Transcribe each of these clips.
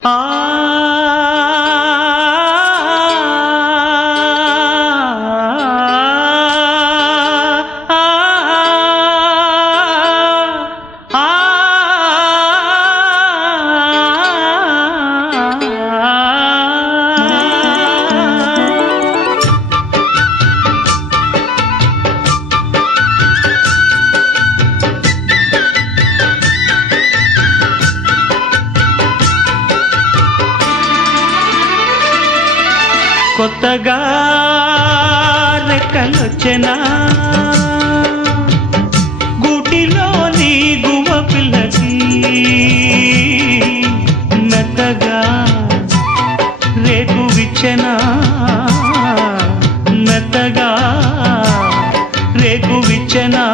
Ah. కొత్తగా రెక్కలొచ్చెనా? గుటిలోని గువ్వ పిల్లకి మెత్తగా రేపు విచ్చెనా? మెత్తగా రేపు విచ్చెనా?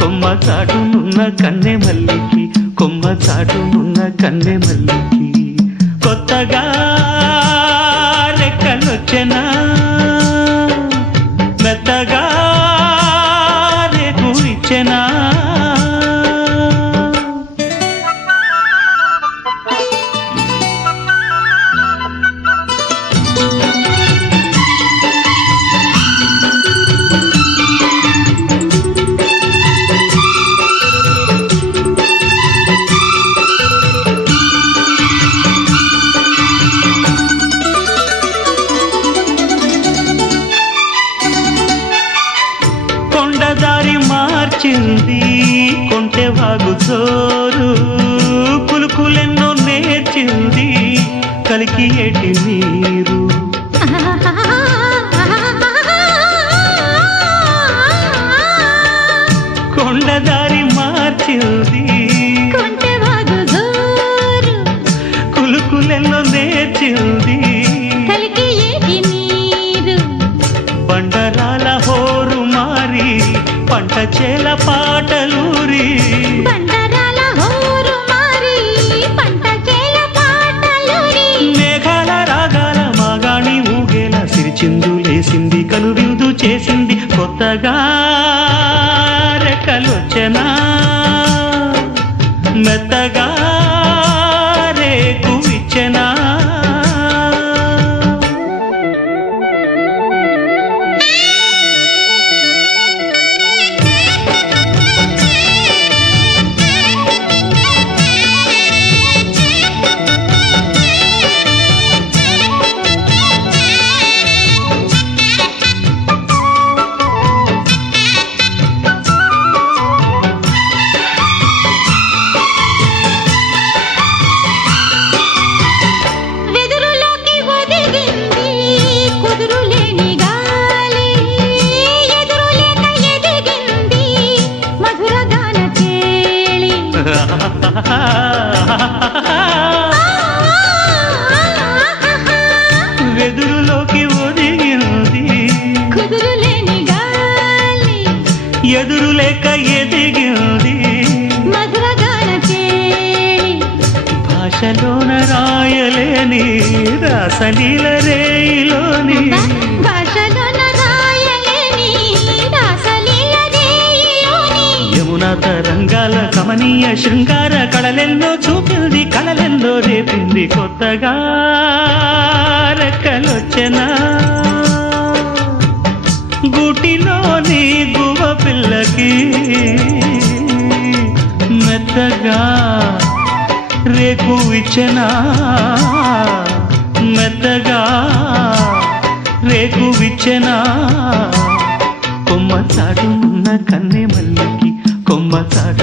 కొమ్మ చాటునున్న కన్నె మల్లికి కొమ్మ చాటునున్న కన్నె మల్లికి కొత్తగా రెక్కలొచ్చెనా కొండదారి మార్చింది కొంటె వాగు చోరు పులుకులెన్నో నేర్చింది కలికి ఏటి నీరు. కొండదారి మార్చింది చేల పాటలూరి. మేఘాల రాగాల మాగాణి ఊగేల సిరిచిందులేసింది కనువిందు చేసింది కొత్తగా రెక్కలొచ్చెనా? మెత్తగా రేకు ఇచ్చెనా వెదురులోకి ఒదిగింది. కుదురులేని గాలి. ఎదురులేక ఎదిగింది. భాషలోన రాయలేని రాసలీల రేయిలోని తరంగాల శృంగార కళలెల్లో చూపింది కళలెల్లో రేపింది కొత్తగా. రెక్కలొచ్చెనా? గుటిలోని గువ పిల్లకి మెత్తగా రేకు ఇచ్చెనా? మెత్తగా రేకు విచ్చెనా కొమ్మ చాటున్న కన్నె మల్లికి కొమ్మ చాటు